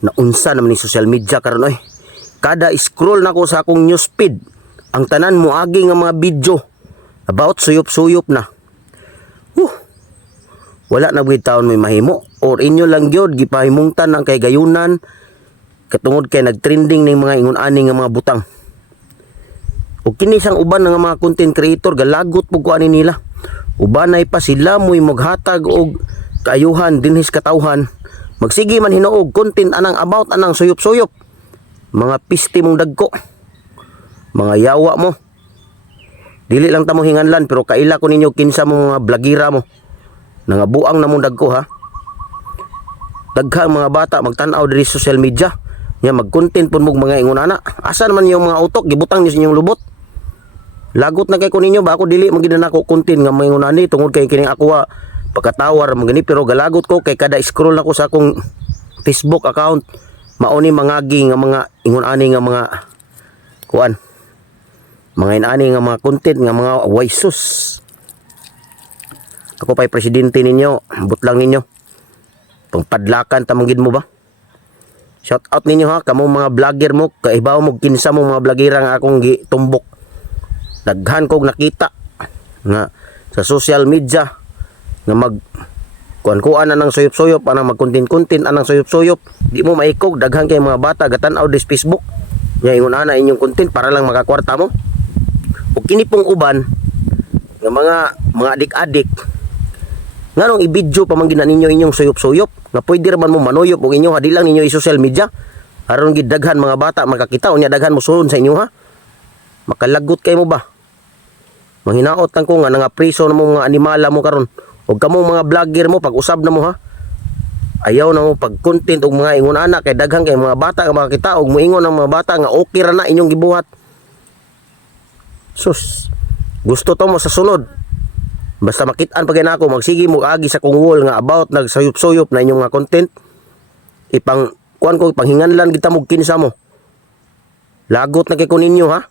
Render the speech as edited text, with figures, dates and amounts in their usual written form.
Naunsa naman ni social media karon oy. Kada scroll nako sa akong newsfeed, ang tanan mo agi nga mga video about suyop-suyop na. Wala na gid taon may mahimo or inyo lang gyud gipahimungtan ang kay gayunan katungod kay nagtrending ning mga ingon-ani nga mga butang. Ug kini sang uban nga mga content creator galagot pug kuan nila. Ubanay pa sila mo'y maghatag og kaayuhan dinhis katawhan. Magsige man hinuog content anang about anang suyop-suyop. Mga pisti mong dagko. Mga yawa mo. Dili lang ta mo hinganlan pero kaila ko ninyo kinsa mo mga blagira mo. Nangabuang na mong dagko ha. Daghang mga bata magtan-aw diri sa social media. Nya mag-content pud mong mga ingonana. Asa naman yung mga utok gibutang niyo sa inyong lubot. Lagot na kay ko ninyo ba ako dili magid na ako content nga mga ingonani tungod kay kining ako pagkatawar mo gani pero galagot ko kay kada scroll nako sa akong Facebook account mauni mangagi nga mga ingon-ani nga mga kuan. Mga inani nga mga content nga mga waisus. Ako pa'y presidente ninyo, butlang ninyo. Pangpadlakan tamangin mo ba? Shout out ninyo ha, kamo mga vlogger mo, kaibaw mo kinsa mo mga vlogger nga akong gitumbok. Daghan kog nakita nga sa social media nga mag kuan-kuan anang suyop-suyop, anang mag-content-content anang suyop-suyop. Di mo maikog, daghan kay mga bata gatan-aw dis Facebook. Nya ingon ana inyong content para lang makakwarta mo. Ug kini pong uban nga mga adik-adik nganong i-video pa man gina ninyo inyong suyop-suyop nga pwede ra man mo manuyop og inyo hadi lang ninyo i-social media aron gid daghan mga bata makakita unya daghan mo sulod sa inyo ha. Makalagot kay mo ba? Manghinaot lang ko nga nangapriso na mo mga animala mo karon og kamo mga vlogger mo pag usab na mo ha. Ayaw na mo pag content og mga ingon anak kay daghan kay mga bata nga makakita og moingon ang mga bata nga okay ra na inyong gibuhat. Sus, gusto to mo sa sunod. Basta makitaan pa gina ako, magsige mo agi sa kong wall nga about nagsayop-suyop na inyong nga content. Ipang kuan ko panghinganlan kita mo kinsa mo. Lagot na kay ko ninyo ha.